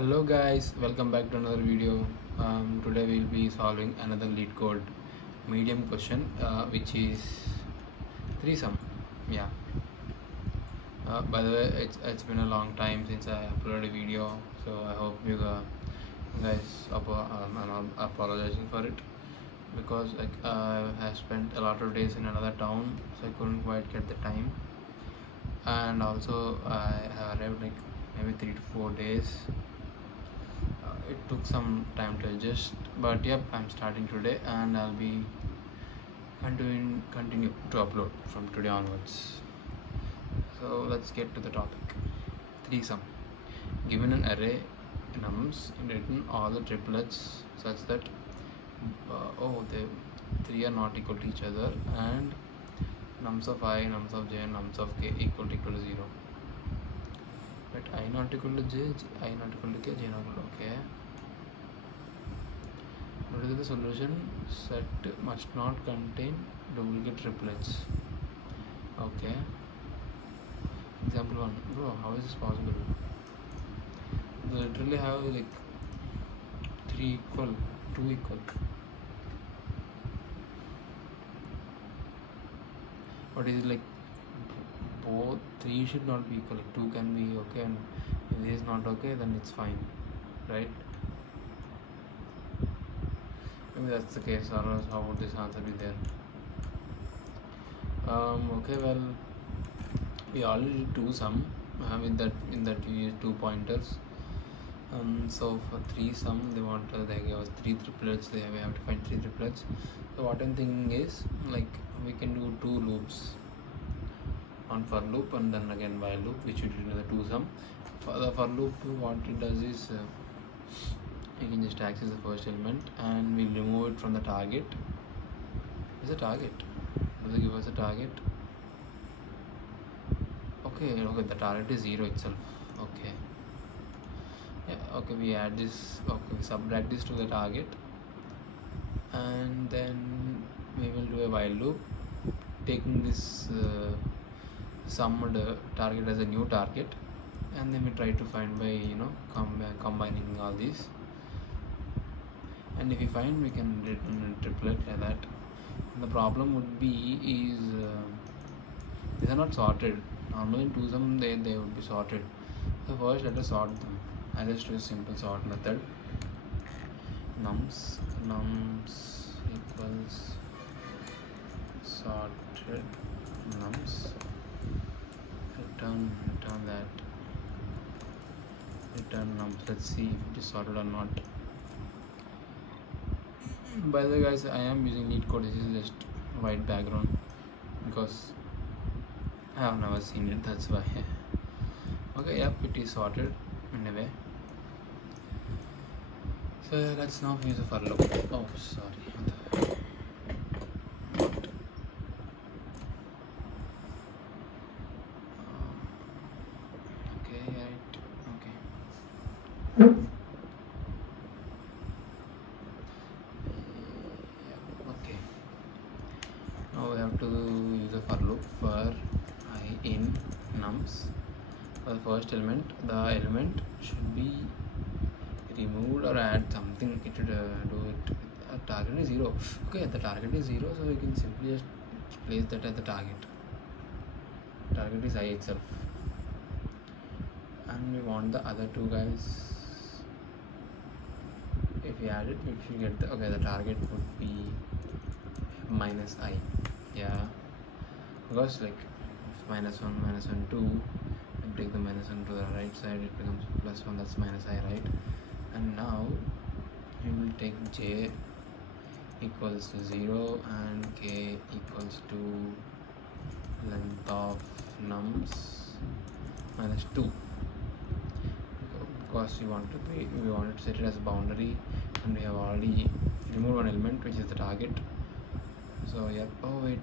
Hello guys, welcome back to another video. Today we'll be solving another lead code medium question, which is threesome. Yeah. By the way, it's been a long time since I uploaded a video, so I hope you guys I'm apologizing for it because I have spent a lot of days in another town, so I couldn't quite get the time, and also I have arrived like maybe 3 to 4 days. It took some time to adjust, but yep, I'm starting today and I'll be continue to upload from today onwards. So let's get to the topic. Threesome. Given an array nums, written all the triplets such that the three are not equal to each other, and nums of I, nums of j, and nums of k equal to 0. But I not equal to j, I not equal to k, j not equal to okay. What is the solution? Set must not contain duplicate triplets. Okay. Example 1. Bro, how is this possible? They literally have like 3 equal, 2 equal. What is it like? Both 3 should not be equal. Like 2 can be okay, and if this is not okay, then it's fine, right? Maybe that's the case, or else how would this answer be there? Okay, well, we already do some in that we use 2 pointers. So for threesome, they gave us 3 triplets. We have to find 3 triplets. So what I'm thinking is, like, we can do 2 loops, one for loop and then again while loop, which we did in the twosome. For the for loop, what it does is you can just access the first element and we'll remove it from the target. Is a target? Does it give us a target? Okay, the target is 0 itself. Okay. Yeah, okay, we add this, okay, we subtract this to the target, and then we will do a while loop, taking this summed target as a new target, and then we try to find by combining all these, and if we find, we can return a triplet like that. And the problem would be is these are not sorted. Normally in twosome they would be sorted. So first let us sort them. I'll just do a simple sort method. Nums equals sorted nums. Return that. Return nums. Let's see if it is sorted or not. By the way, guys, I am using LeetCode. This is just white background because I have never seen it. That's why. Okay, yep, it is sorted in a way. So let's now use a for loop. Oh, sorry. Okay, right. Okay. Okay. Now we have to use a for loop for I in nums. For the first element, the element should be removed or add something. It should do it. Target is 0. Okay, the target is 0, so we can simply just place that at the target. Target is I itself, and we want the other two guys. If we add it, we should get the target would be minus I. Yeah, because like minus 1, 2, and take the minus 1 to the right side, it becomes plus 1. That's minus I, right? And now you will take j equals to 0 and k equals to length of nums minus 2, because we wanted to set it as a boundary, and we have already removed one element, which is the target. So yeah. Oh wait,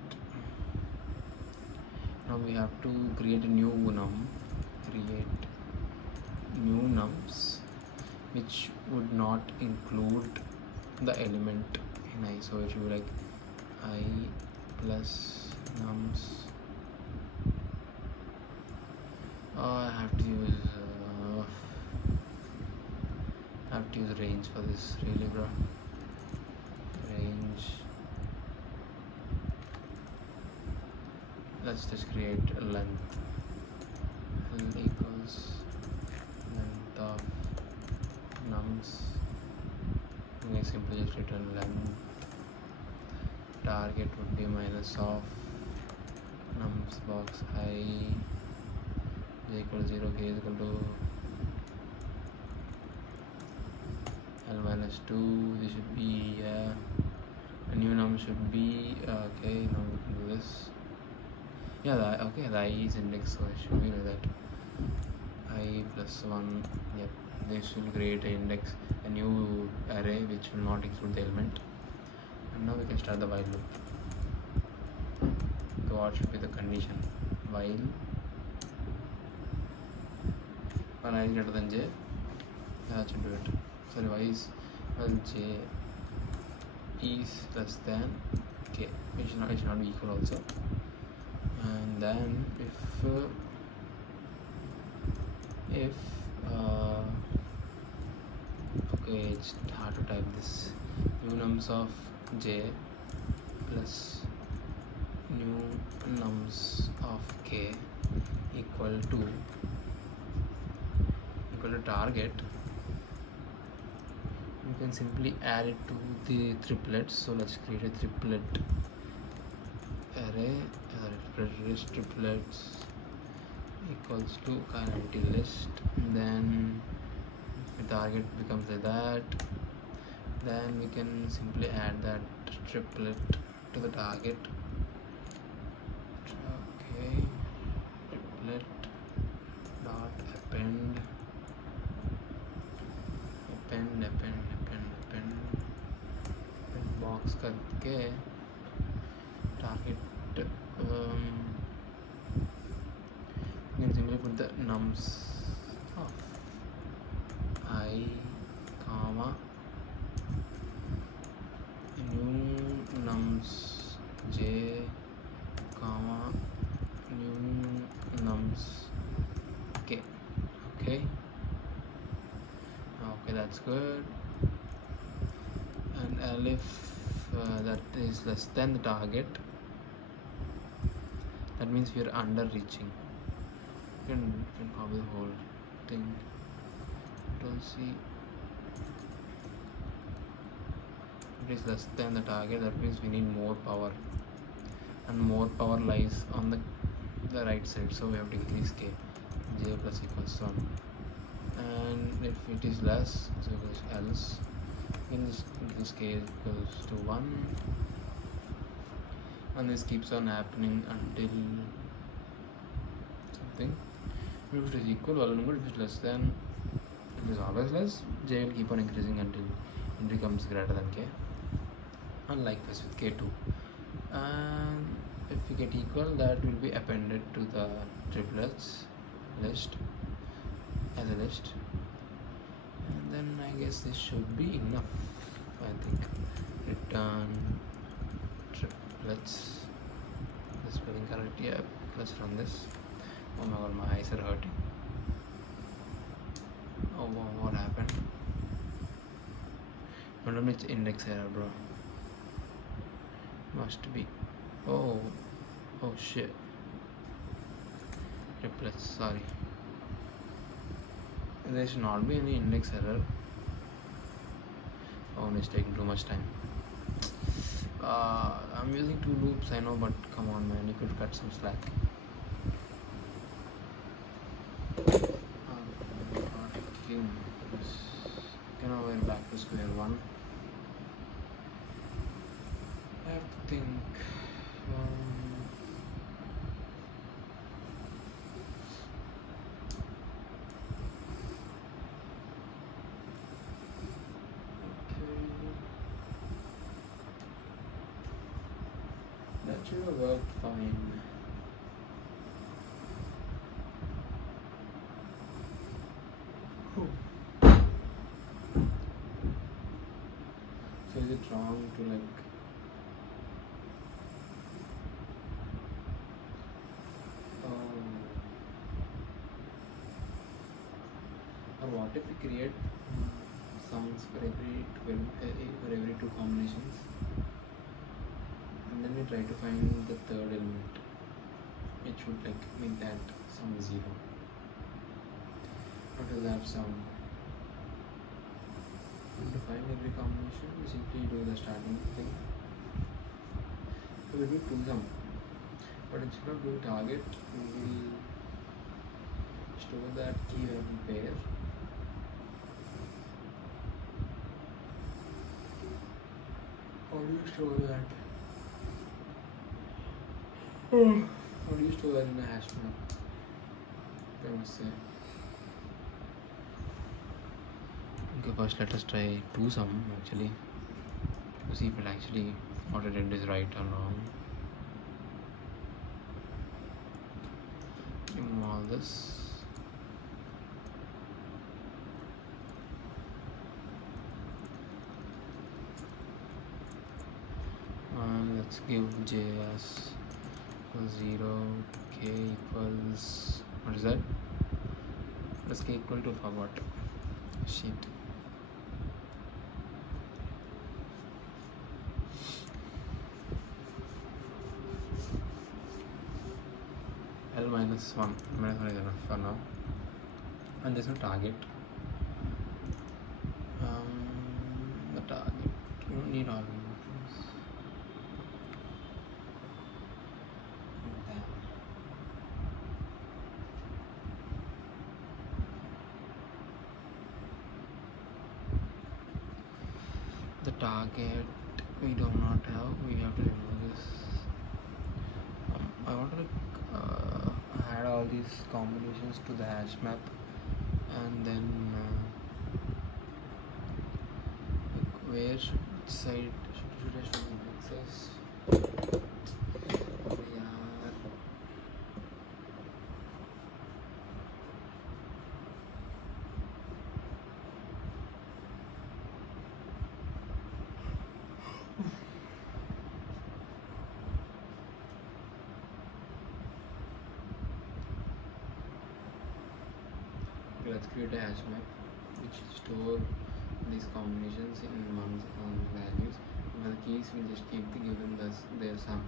now we have to create a new nums which would not include the element in I. So it should be like I plus nums. I have to use have to use range for this, really, bro. Range. Let's just create a length. L equals length of nums. We can simply just return length. Target would be minus of nums box I j equal to 0, k is equal to L minus 2. This should be a new num should be okay. Now we can do this. Yeah, okay, the I is index, so it should be like that. I plus 1. Yep, this will create an index, a new array which will not include the element. And now we can start the while loop. So what should be the condition? While I is greater than j, that should do it. Sorry, y is j is less than k. It should not be equal also. And then if okay, it's hard to type this. New nums of j plus new nums of k equal to target. You can simply add it to the triplets. So let's create a triplet array. Triplets equals to kind empty list. Then the target becomes like that. Then we can simply add that triplet to the target. Okay, triplet dot append box करके target. You can simply put the nums of I, comma, new nums j, comma, new nums k. Okay, that's good. And if that is less than the target, that means we are under reaching. You can copy the whole thing. Don't see. It is less than the target, that means we need more power, and more power lies on the right side, so we have to increase k. J plus equals 1. And if it is less, so equals else, in this k equals to 1. And this keeps on happening until something. If it is equal, well, if it is less than, it is always less, j will keep on increasing until it becomes greater than k. And likewise with k2. And if we get equal, that will be appended to the triplets list as a list. And then I guess this should be enough. I think return triplets. The spelling correct. Yeah, let's run this. Oh my god, my eyes are hurting. Oh wow, what happened? Don't know which index error, bro. Must be. Oh shit. Triplets, sorry. There should not be any index error. Oh, it's taking too much time. I'm using 2 loops, I know, but come on, man, you could cut some slack. Now we're back to square one. I have to think. That should have worked fine. So is it wrong to or what if we create sounds for every 12, for every two combinations, and then we try to find the third element. It should like make that sound zero. What does that sound? And to find every combination, we simply do the starting thing. So we do two sum, but instead of doing target, we will store that key value pair. How do you store that? How do you store that in a hash map? I must say. Okay, first let us try two sum actually to see if it actually what I did is right or wrong. Remove all this. And let's give j as 0, k equals, what is that? Let's k equal to for what? Shit. L minus 1 is enough for now, and there's no target. The target, you don't need all emotions. The target we do not have, we have to remove this. I want to add all these combinations to the hash map, and then like where should side should I show indexes? Let's create a hash map which store these combinations in one's values. For the keys, we just keep given their sum.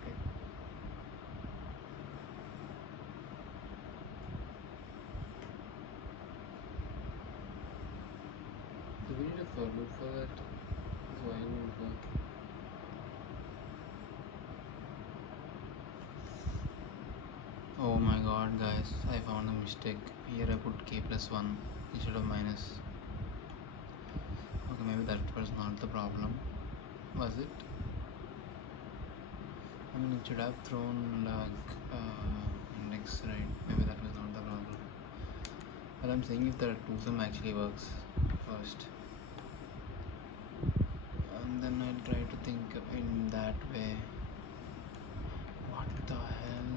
Okay. So we need a for loop for that. So while won't work. Oh my god guys, I found a mistake. Here I put k plus 1 instead of minus. Okay, maybe that was not the problem. Was it? I mean, it should have thrown like index, right? Maybe that was not the problem. But I'm saying if the two sum actually works first. And then I'll try to think in that way. What the hell?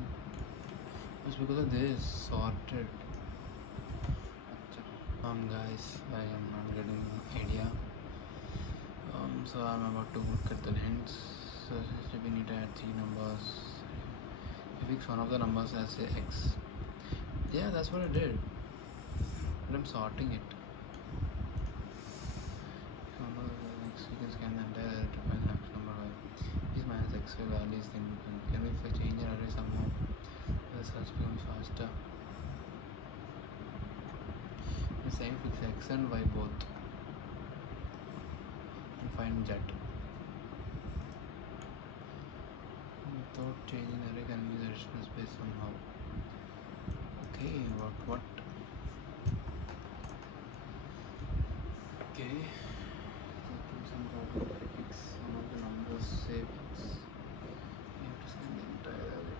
It's because of this sorted. Guys, I am not getting the idea. So I'm about to look at the hints. So we need to add 3 numbers. You fix one of the numbers as say x. Yeah, that's what I did. But I'm sorting it. So next we can scan the entire array to find the next number y. These minus x values then can we change an array somehow? The search becomes faster. The same fix x and y both and find z. Without changing array can use additional space somehow. Okay, what? Okay. Do some problem to fix one of the numbers, say x. We have to scan the entire array.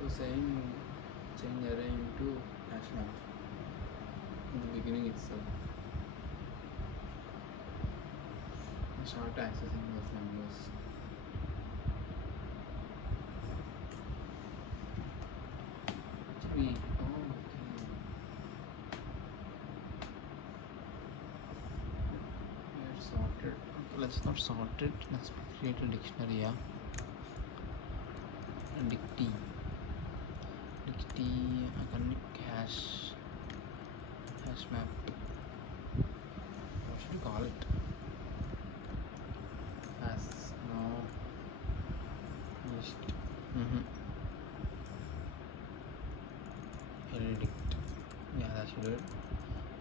So saying change array into hash map in the beginning itself. And start accessing those numbers. Okay. We are sorted. Okay, let's not sort it. Let's create a dictionary. Yeah. Dicty. I can hash map. What should you call it? As no list. Predict. Yeah, that should do it.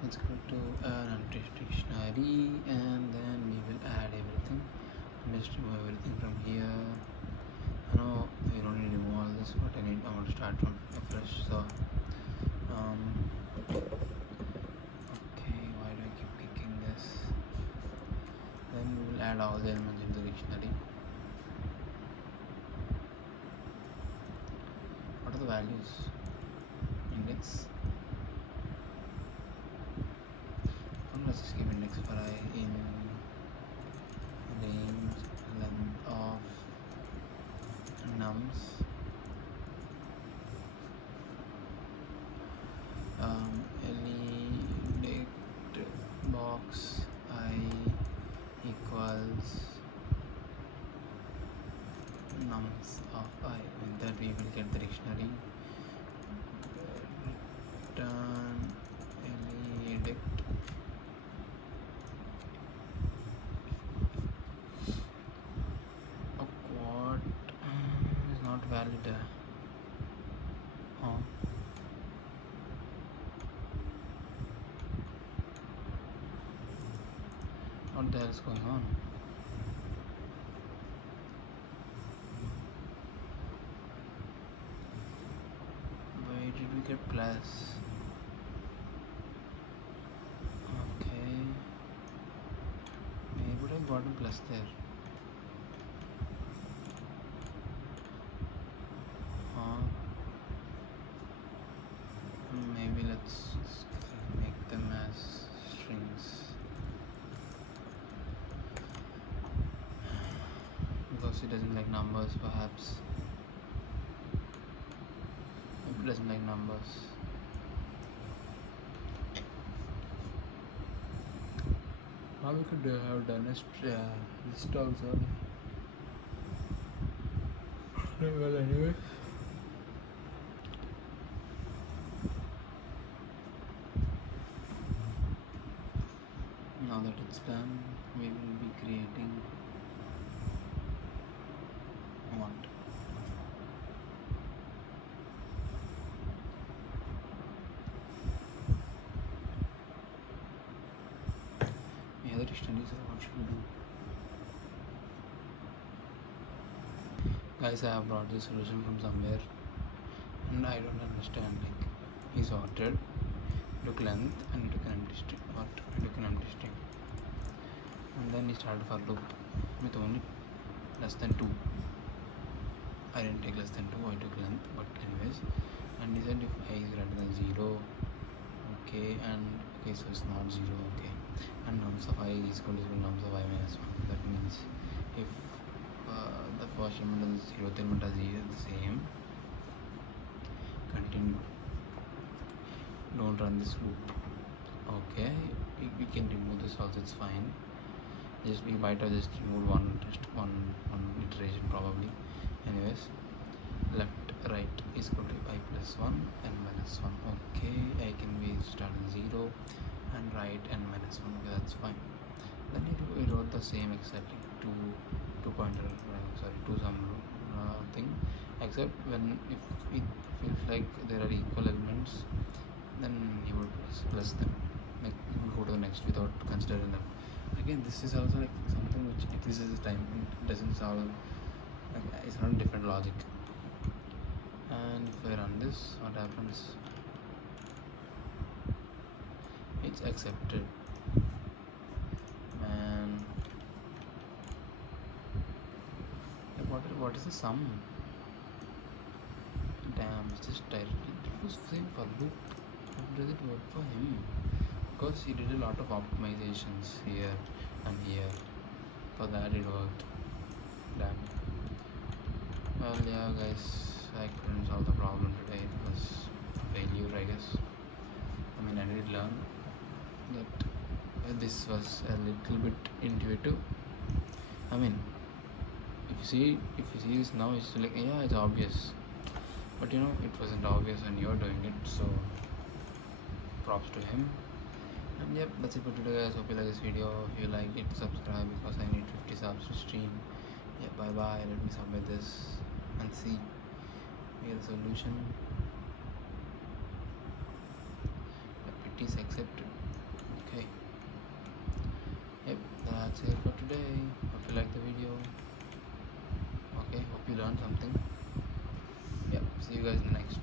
Let's go to an dictionary and then we will add everything. Just remove everything from here. I know we don't need to remove all this, but I want to start from fresh. So okay, why do I keep picking this? Then we will add all the elements in the dictionary. What are the values? Index. Let's just give index for I in range length of nums. Elect box I equals nums of I. With that we will get the dictionary. Return elect valid. What the hell is going on? Why did we get plus? Okay, maybe would have gotten plus there. Maybe let's make them as strings because it doesn't like numbers. Perhaps it doesn't like numbers. How we could have done a list also. Well, anyway. Now that it's done, we will be creating what? The other dictionaries, what should we do? Guys, I have brought this solution from somewhere and I don't understand. Like, he sorted, took length and took an empty string. What? Took an empty string. And then he started for loop with only less than 2. I didn't take less than 2, I took length, but anyways. And he said if I is greater than 0, okay, and okay, so it's not 0, okay. And nums of I is equal to nums of I minus 1. That means if the first element and the 0th element are the same, continue. Don't run this loop. Okay, we can remove this also, it's fine. Just we might have just removed one iteration probably. Anyways, left right is equal to I plus 1 and minus 1. Okay, I can be start at 0 and right and minus 1. Okay, that's fine. Then we wrote the same exactly two pointer to some thing, except when if it feels like there are equal elements, then you would plus them, like you will go to the next without considering them. Again, this is also like something which increases the time, it doesn't solve, like, it's not different logic. And if I run this, what happens? It's accepted. Man, what is the sum? Damn, it's just directly it was same for loop. How does it work for him? Because he did a lot of optimizations here and here. For that it worked. Damn. Well, yeah, guys, I couldn't solve the problem today. It was a failure, I guess. I mean, I did learn that this was a little bit intuitive. I mean, if you see this now, it's like, yeah, it's obvious, but it wasn't obvious when you're doing it. So props to him. And yep, that's it for today, guys. Hope you like this video. If you like it, subscribe, because I need 50 subs to stream. Yeah, bye bye. Let me submit this and see the solution. It is accepted. Okay. Yep, that's it for today. Hope you like the video. Okay, hope you learned something. Yep, see you guys next.